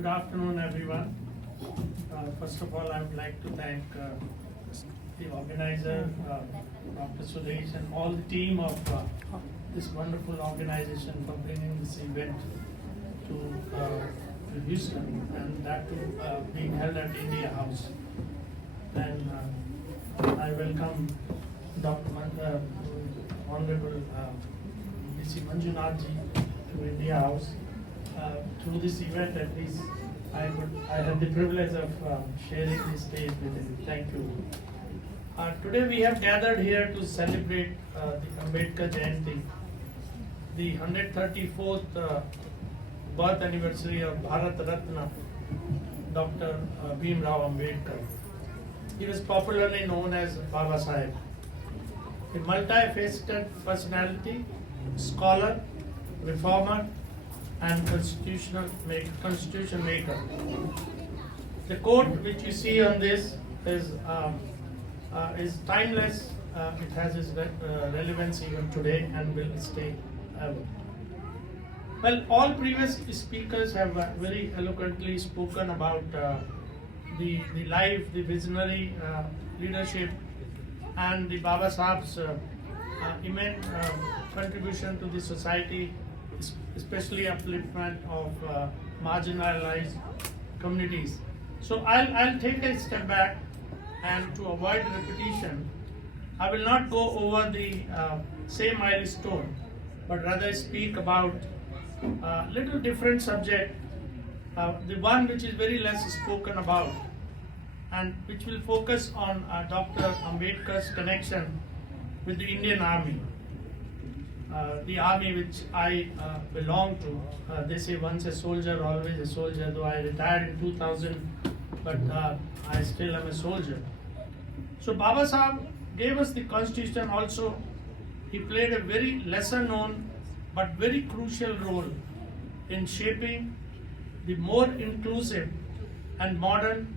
Good afternoon, everyone. First of all, I would like to thank the organizer, Dr. Sudesh, and all the team of this wonderful organization for bringing this event to Houston, and that too being held at India House. And I welcome Dr. Honorable B.C. Manjunathji to India House. Through this event, at least I had the privilege of sharing this stage with him. Thank you. Today we have gathered here to celebrate the Ambedkar Jayanti, the 134th birth anniversary of Bharat Ratna, Dr. Bhim Rao Ambedkar. He was popularly known as Baba Sahib, a multifaceted personality, scholar, reformer, and constitution maker. The quote which you see on this is timeless. It has its relevance even today and will stay ever. Well, all previous speakers have very eloquently spoken about the life, the visionary leadership, and the Baba Sahib's immense contribution to the society, especially upliftment of marginalized communities. So I'll take a step back, and to avoid repetition, I will not go over the same milestone, but rather speak about a little different subject, the one which is very less spoken about, and which will focus on Dr. Ambedkar's connection with the Indian Army. The army which I belong to. They say once a soldier, always a soldier, though I retired in 2000, but I still am a soldier. So Baba Sahib gave us the constitution also. He played a very lesser known but very crucial role in shaping the more inclusive and modern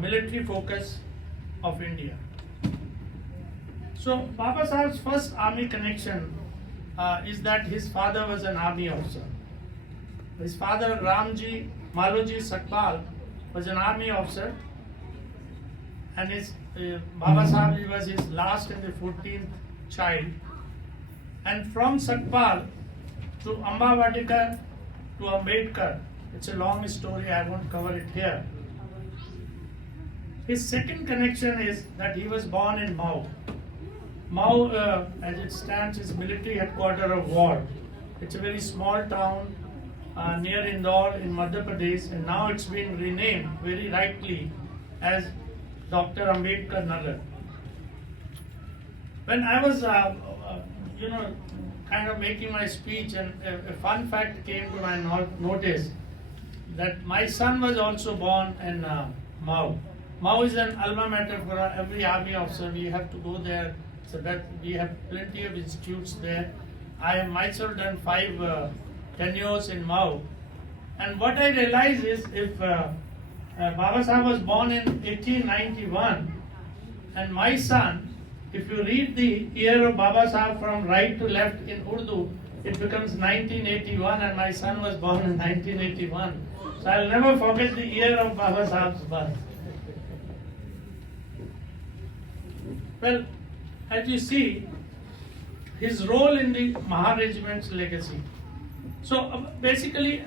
military focus of India. So Baba Sahib's first army connection is that his father was an army officer. His father, Ramji Maloji Sakpal, was an army officer, and his Baba Sahib was his last and the 14th child. And from Sakpal to Ambedkar to Ambedkar, it's a long story, I won't cover it here. His second connection is that he was born in Mau. Mau, as it stands, is military headquarters of war. It's a very small town near Indore in Madhya Pradesh, and now it's been renamed very rightly as Dr. Ambedkar Nagar. When I was, kind of making my speech, and a fun fact came to my notice that my son was also born in Mau. Mau is an alma mater for every army officer. We have to go there. So that we have plenty of institutes there. I have myself done 5 tenures in Mau. And what I realize is if Baba Sahib was born in 1891, and my son, if you read the year of Baba Sahib from right to left in Urdu, it becomes 1981, and my son was born in 1981. So I'll never forget the year of Baba Sahib's birth. Well, as you see, his role in the Maha Regiment's legacy. So basically,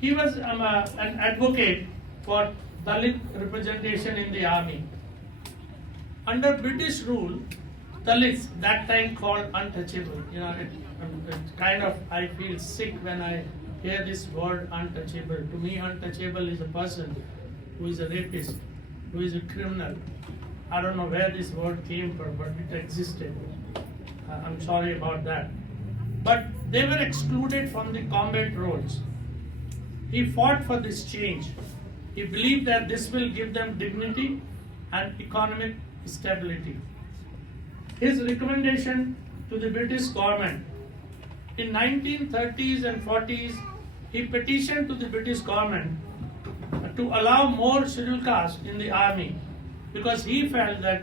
he was an advocate for Dalit representation in the army. Under British rule, Dalits, that time called untouchable. It kind of, I feel sick when I hear this word untouchable. To me, untouchable is a person who is a rapist, who is a criminal. I don't know where this word came from, but it existed. I'm sorry about that. But they were excluded from the combat roles. He fought for this change. He believed that this will give them dignity and economic stability. His recommendation to the British government in 1930s and 40s, he petitioned to the British government to allow more scheduled castes in the army, because he felt that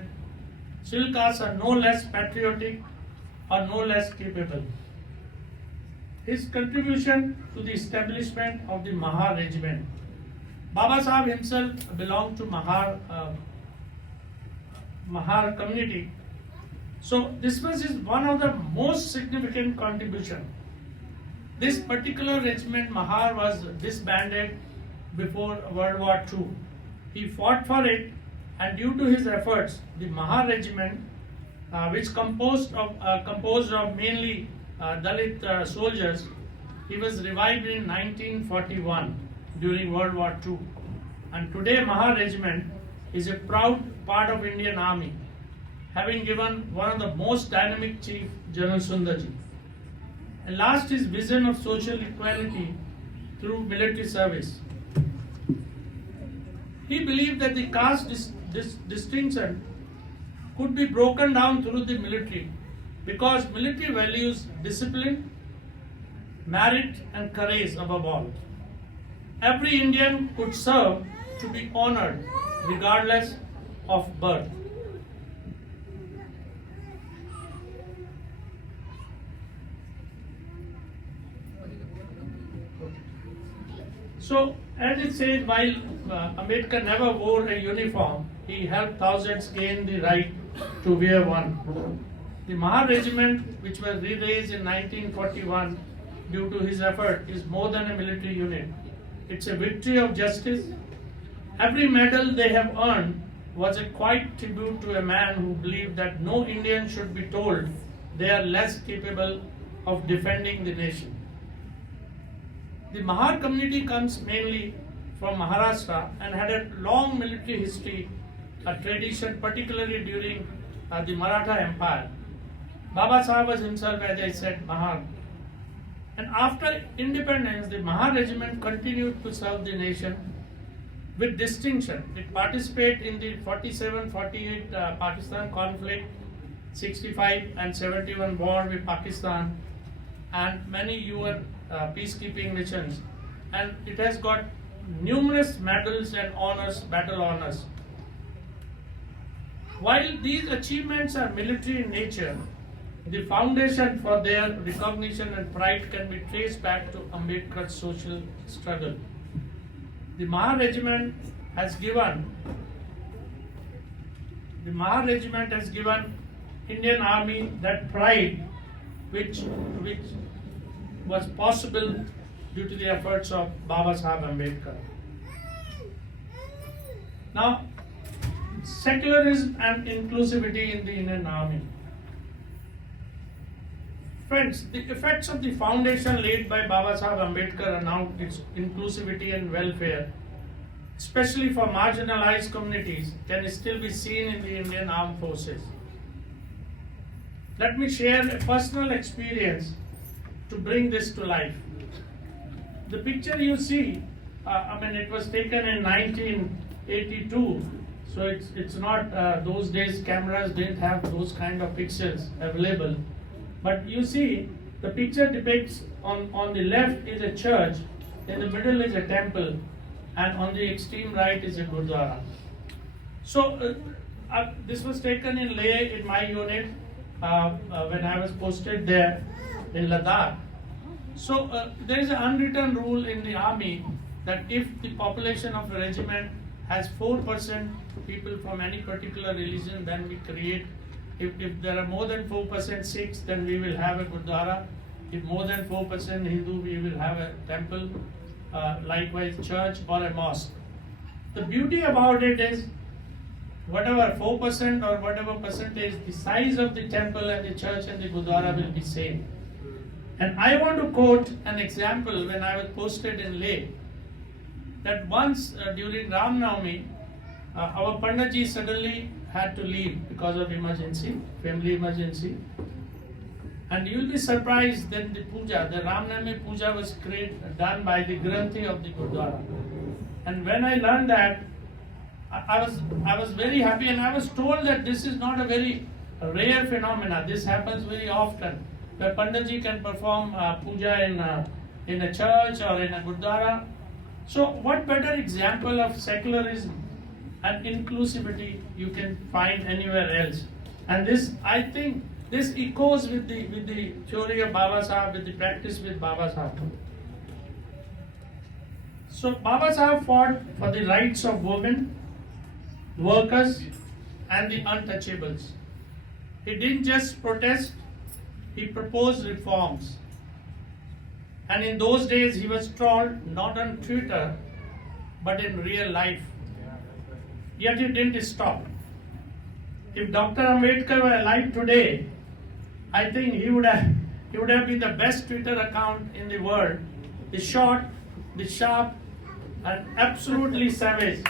scheduled castes are no less patriotic or no less capable. His contribution to the establishment of the Maha Regiment Baba Sahib himself belonged to Mahar community. So this was his one of the most significant contribution. This particular regiment, Mahar, was disbanded before World War II. He fought for it, and due to his efforts, the Mahar regiment, which composed of mainly Dalit soldiers, he was revived in 1941 during World War II. And today Mahar regiment is a proud part of Indian Army, having given one of the most dynamic chief, General Sundarji. And last, his vision of social equality through military service. He believed that the caste distinction could be broken down through the military, because military values discipline, merit and courage above all. Every Indian could serve to be honored regardless of birth. So, as it says, while Ambedkar never wore a uniform, he helped thousands gain the right to wear one. The Mahar regiment, which was re-raised in 1941 due to his effort, is more than a military unit. It's a victory of justice. Every medal they have earned was a quiet tribute to a man who believed that no Indian should be told they are less capable of defending the nation. The Mahar community comes mainly from Maharashtra and had a long military history, a tradition particularly during the Maratha Empire. Baba Sahib was himself, as I said, Mahar. And after independence, the Mahar regiment continued to serve the nation with distinction. It participated in the 47-48 Pakistan conflict, 65 and 71 war with Pakistan, and many UN peacekeeping missions. And it has got numerous medals and honors, battle honors. While these achievements are military in nature, the foundation for their recognition and pride can be traced back to Ambedkar's social struggle. The Mahar regiment has given Indian Army that pride which was possible due to the efforts of Baba Sahib Ambedkar. Now, secularism and inclusivity in the Indian Army. Friends, the effects of the foundation laid by Baba Sahib Ambedkar around its inclusivity and welfare, especially for marginalized communities, can still be seen in the Indian Armed Forces. Let me share a personal experience to bring this to life. The picture you see, it was taken in 1982, so it's not those days cameras didn't have those kind of pictures available. But you see, the picture depicts on the left is a church, in the middle is a temple, and on the extreme right is a Gurdwara. So this was taken in Leh in my unit when I was posted there in Ladakh. So there is an unwritten rule in the army that if the population of a regiment has 4% people from any particular religion, then we create. If there are more than 4% Sikhs, then we will have a Gurdwara. If more than 4% Hindu, we will have a temple, likewise church or a mosque. The beauty about it is, whatever 4% or whatever percentage, the size of the temple and the church and the Gurdwara will be same. And I want to quote an example when I was posted in Leh, that once during Ram Navami, our Panditji suddenly had to leave because of emergency, family emergency. And you will be surprised that the puja, the Ram Navami puja was done by the Granthi of the Gurdwara. And when I learned that, I was very happy, and I was told that this is not a very rare phenomena. This happens very often, where Panditji can perform puja in a church or in a Gurdwara. So what better example of secularism and inclusivity you can find anywhere else? And this, I think, this echoes with the theory of Baba Sahib, with the practice with Baba Sahib. So Baba Sahib fought for the rights of women, workers, and the untouchables. He didn't just protest, he proposed reforms. And in those days he was trolled not on Twitter but in real life. Yet he didn't stop. If Dr. Ambedkar were alive today, I think he would have been the best Twitter account in the world. The short, the sharp, and absolutely savage.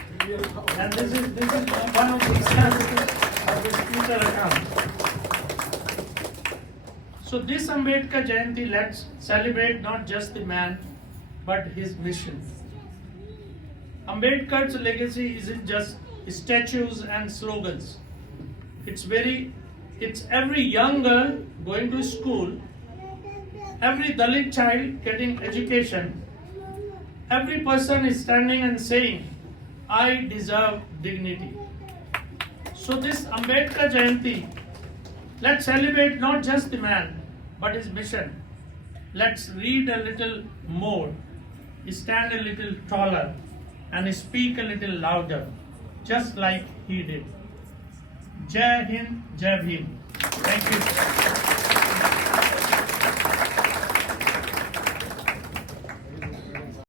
And this is one of the examples of this Twitter account. So this Ambedkar Jayanti, let's celebrate not just the man, but his mission. Ambedkar's legacy isn't just statues and slogans. It's every young girl going to school, every Dalit child getting education, every person is standing and saying, I deserve dignity. So this Ambedkar Jayanti, let's celebrate not just the man, but his mission. Let's read a little more, stand a little taller, and speak a little louder, just like he did. Jai Hind, Jai Bhim. Thank you.